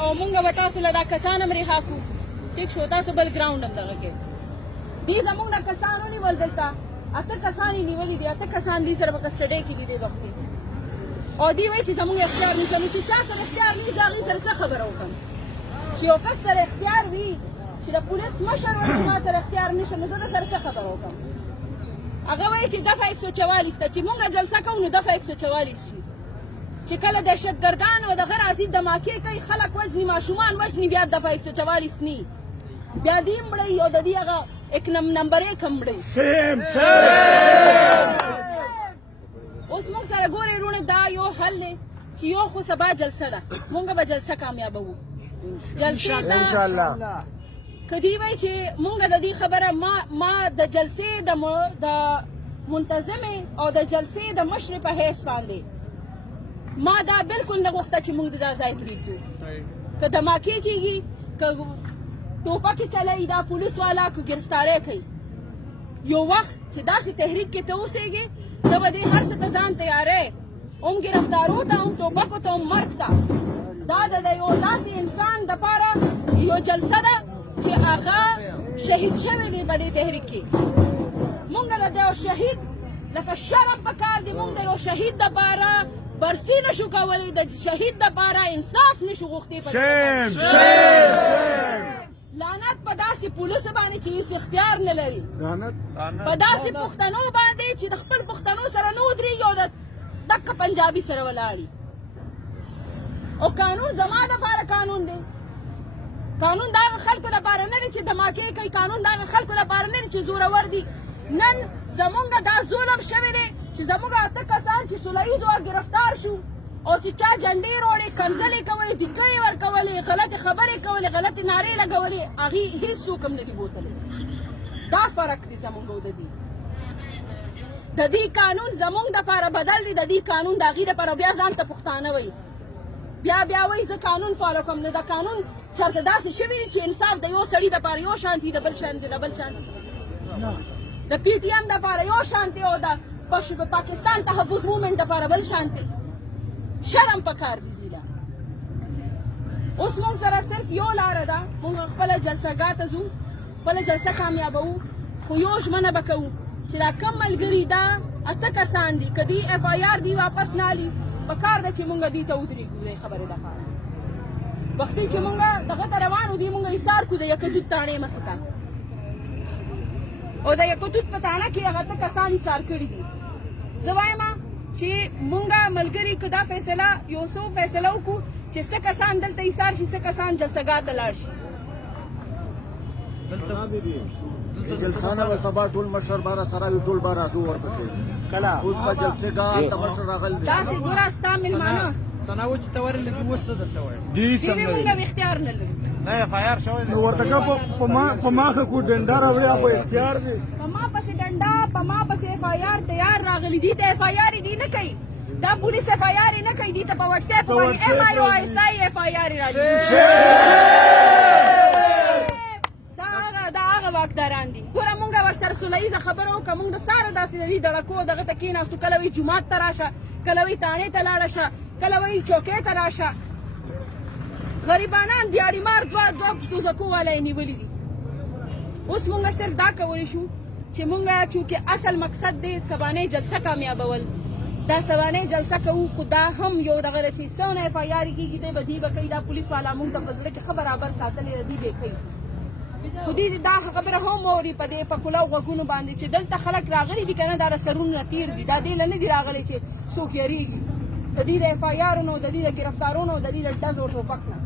او مونږ به تاسو له دا کسان هم رها کړو ټیک شو تاسو بل ګراونډ هم دغه کې دې زمونږ نه کسان ونیول دلته 8 کسان یې نیولي دي 8 کسان دې سره په کسټډۍ کې دي دې وخت او دې وایي چې زمونږ اختیار نشته نو چې چا سره اختیار نه وي زه هغې سره څه خبره وکړم چې یو کس سره اختیار وي چې د پولیس مشر وایي چې ما سره اختیار نشته نو زه د سره څه خبره وکړم هغه وایي چې دفعه 144 ته چې مونږ جلسه کوو نو دفعه 144 شي چې کله دهشتګردان او دغه راځي دماکې کوي خلک وژني ماشومان وژني بیا دفعه 144 نی بیا دې مړی او د دې هغه ایک نمبر 1 هم مړی اوس موږ سره ګورې وروڼه دا یو حل دی چې یو خو سبا جلسه ده مونږ به جلسه کامیابوو جلسې ته انشاءالله که دې وایي چې مونږ د دې خبره ما د جلسې د منتظمې او د جلسې د مشرې په حیث باندې ما دا بالکل نه غوښته چې مونږ دا ځای پرېږدو که دماکې کېږي که ټوپکې چلوي دا پولیس والا که ګرفتاری کوي یو وخت چې داسې تحریک کې ته اوسېږې ته به دې هر څه ته ځان تیاری هم ګرفتارو ته هم ټوپکو ته هم مرګ ته دا د یو داسې انسان دپاره یو جلسه ده چې هغه شهید شوی دی په دې تحریک کې مونږ له د یو شهید لکه شرم پکار دی مونږ د یو شهید دپاره برسي نشو کولی د شهید دپاره انصاف نشو غوښتې لعنت په داسې پولیسو باندې چې هېڅ اختیار نه لري په داسې پښتنو باندې چې د خپل پښتنو سره نه ودرېږي او د دقه پنجابي سره ولاړي او قانون زما دپاره قانون دی قانون د هغه خلکو دپاره نه دی چې دماکې کوي قانون د هغه خلکو دپاره نه دی چې زورور دي نن زمونږ دا ظلم شوی دی چې زمونږ 8 کسان چې سوله ییز ګرفتار شو او چې چا جنډې روړې کنځلې کولې دیکې یې ورکولې غلطې خبرې کولې غلطې نارې لګولې هغې هېڅوک هم نه دي بوتلی دا فرق دی زمونږ او د دې د دې قانون زمونږ دپاره بدل دی د دې قانون د هغې دپاره بیا ځان ته پښتانه وایي بیا وایي زه قانون فالو کوم نو د قانون چېرته داسې شوي دي چې انصاف د یو سړي دپاره یو شانتي د بل شانتي د بل شانتي د پی ټي ایم دپاره یو شانتي او د پاکستان تحفظ مومنټ دپاره بل شانتي شرم پکار دی دیله اوس مونږ سره صرف یو لاره ده مونږ خپله جلسهګاه ته ځو خپله جلسه کامیابوو خو یو ژمنه به کوو چې دا کم ملګري دا 8 کسان دي که دې اف آی آر دي واپس نه الي پکار ده چې مونږ دې ته ودرېږو دې خبرې دپاره وختي چې مونږ دغه ته روان وو دې مونږ ایثار کړو د یکدود تاڼې مخې ته او د یکدود په تاڼه کې هغه 8 کسان ایثار کړي دي زه وایم چې مونږه ملګري که دا فیصله یو څو فیصله وکړو چې څه کسان دلته ایثار شي څه کسان جلسهګاه ته لاړ شي جلسانه به سبا ټول مشر باره سره وي ټول به راځو ورپسې کله اوس به جلسهګاه ته مشر راغلی دی داسې ګوره ستا مېلمانه ثنا و چې ته ورلې دي اوس څه درته وایم دې مونږ هم اختیار نه لرو نه اف آی آر شوی نو ورته که په ماښه کو ډنډه راوړي په اختیار دی په ما پسې ډنډه په ما پسې اف آی آر تیار راغلي دي ته اف آی آر دي نه کوي دا پولیس اف آی آر نه کوي دي ته په واتس اپ باندې ایم آی او ایس آی اف آی آر راځي دا هغه واکداران دي ګوره مونږ ورسره سوله ییزه خبره وکړه مونږ د ساره داسې د دې دړکو دغه ته کېناستو کله وایي جومات ته راشه کله وایي تاڼې ته لاړه شه کله وایي چوکۍ ته راشه غریبانان دیاړي مار دوه سوزکو والا یې نیولي دي اوس مونږ صرف دا کولی شو چې مونږ چونکې اصل مقصد دی سبانۍ جلسه کامیابول دا سبانۍ جلسه کوو خو دا هم یو دغه ده چې څونه اف آی آر کېږي دی به دې به کوي دا پولیس والا مونږ ته په زړه کې ښه برابر ساتلې ده دې به یې کوي خو دې دا خبره هم اوري په دې په کولو غوږونو باندې چې دلته خلک راغلي دي که نه دا سرونه تیر دي دا دې له نه دي راغلي چې څوک یېرېږي د دې د اف آی آرونو د دې د ګرفتارونو د دې د ډز او ټوپک نه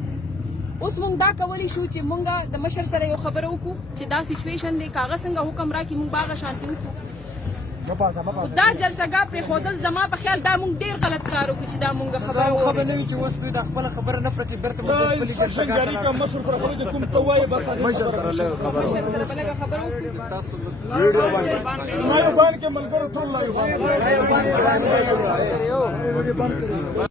اوس مونږ دا کولی شو چې مونږ د مشر سره یو خبره وکړو چې دا سچویشن دی که هغه څنګه حکم راکړي مونږ به هغه شانتي وکړو دا جلسهګاه پرېښودل زما په خیال دا مونږ ډېر غلط کار وکړو چې دا مونږ خبره خبر نه وي چې اوس دوی دا خپله خبره نه پرېږدي بېرته مونږ خپلې جلسهګاه ته لاړو مشر سره خبرې کوم ته وایي مشر سره لږ خبره مشر سره به لږه خبره وکړو ویډیو باندې باندې کې ملګرو ټول